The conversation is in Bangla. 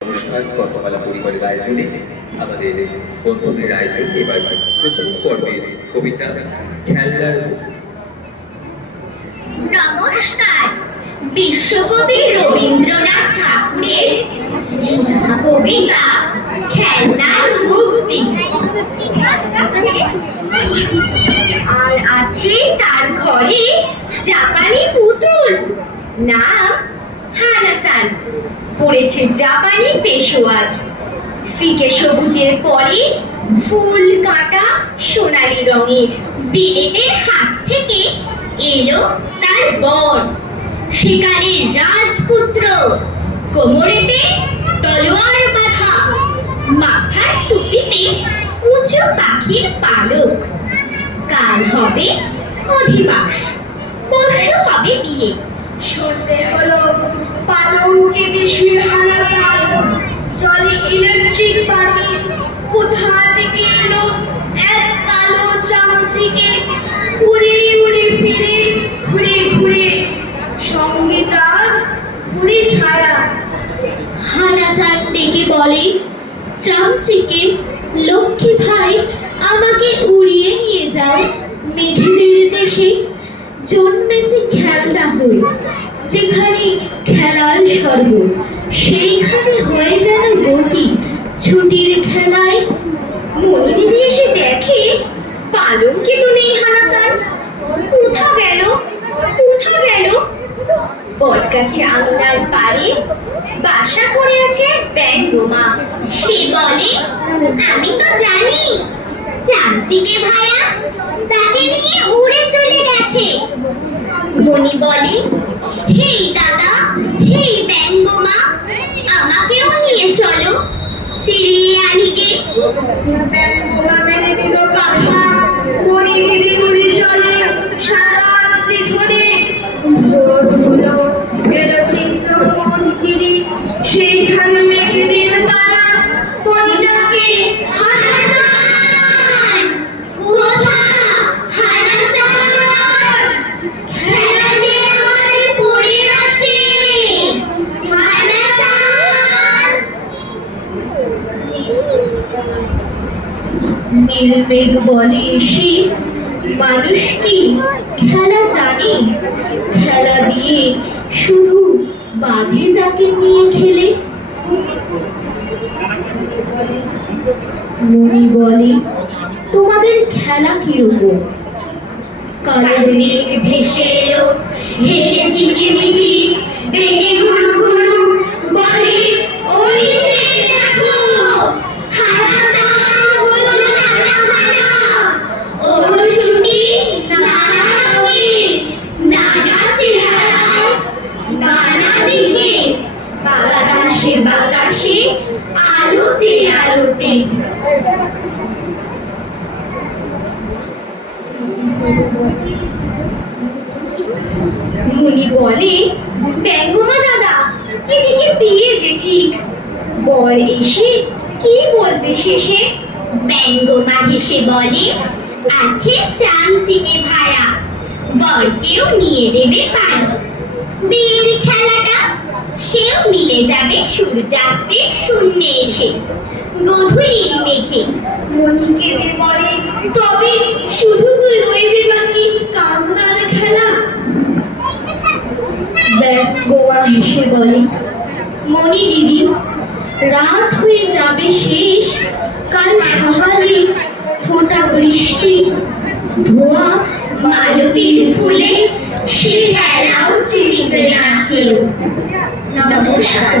নমস্কার, কথামালা পরিবারের আয়োজনে আমাদের বন্ধনের আয়োজন এবার প্রথম পর্বের কবিতা খেলনার। নমস্কার। বিশ্বকবি রবীন্দ্রনাথ ঠাকুরের কবিতা খেলনার মুক্তি। আর আছে তার ঘরে জাপানি পুতুল, নাম হানাসান। পড়েছে জাপানি পেশোয়াজ, ফিকে সবুজের পরে ফুল কাটা সোনালী রঙের। বিলেতের হাট থেকে এলো তার বর, সেকালের রাজপুত্র, কোমরেতে তলোয়ার বাঁধা, মাথার টুপিতে উঁচু পাখির পালক। কাল হবে অধিবাস, পরশু হবে বিয়ে। সন্ধে হলো, পালঙ্কে বেশি হানাসান, চলে ইলেকট্রিক বাতি। কোথা থেকে এলো এক কালো চামচিকে, উড়ে উড়ে ফিরে ঘুরে ঘুরে, সঙ্গে তার ঘুরে ছায়া। হানাসান ডেকে বলে, চামচিকে লক্ষ্মী ভাই, আমাকে উড়িয়ে নিয়ে যাও মেঘেদের দেশে। জন্মেছে খেলনা হয়ে, যেখানে খেলার স্বর্গ, সেইখানে হয়ে যেন গতি ছুটির খেলায়। মনি দিদি এসে দেখে পালঙ্কে তো নেই হানাসান। কোথা গেল, কোথা গেল? বটগাছে আঙিনার পাড়ে বাসা করে আছে ব্যঙ্গমা। সে বলে, আমি তো জানি, চামচিকে ভায়া তাকে নিয়ে উড়ে চলে গেছে। মনি বলে, হেই দাদা, হেই ব্যঙ্গমা, আমাকেও নিয়ে চলো, ফিরিয়ে আনি গে। ব্যঙ্গমা মেলে দিল কথা, মনি দিদি উড়ে চলে সারা রাত্রি ধরে। ভোর হলো, এলো চিত্রকূট গিরি, সেইখানে মেঘেদের তারা। মনিটাকে হানাসান, কোথা হানাসান? খেলা যে আমার পড়ে আছে, হানাসান। নীলমেঘ বলে এসে, মানুষ কি খেলা জানে? খেলা দিয়ে শুধু বাঁধে যাকে নিয়ে খেলে। মনি বলে, তোমাদের খেলা কিরকম? কালো মেঘ ভেসে এলো, ভেসে ঝিকিমিকি, ডেকে ঘুরু ঘুরু, বলে, ওই যে দেখো হানাসান হলো নানা হানা। ওর ছুটি নানা রঙের, নানা চেহারায়, নানা দিকে, বাতাসে বাতাসে, আলোতে আলোতে। মনি বলে, ব্যঙ্গমা দাদা, এদিকে বিয়ে যে ঠিক, বর এসে কি বলবে শেষে? ব্যঙ্গমা হেসে বলে, আছে চামচিকে ভায়া, বরকেও নিয়ে দেবে পানি। বিয়ের খেলাটা সেও মিলে যাবে সূর্যাস্তের শূন্যে এসে, গধূলির মেঘে। মনি কেঁদে বলে, তবে শুধু তুই রইবি বাকি কামদানা খেলা। ব্যঙ্গমা হেসে বলে, মনি দিদি, রাত হয়ে যাবে শেষ, কাল সকালে ফোঁটা বৃষ্টি, ধোয়া মালতীর ফুলে, সে খেলাও চিনিবে না কেউ। নমস্কার।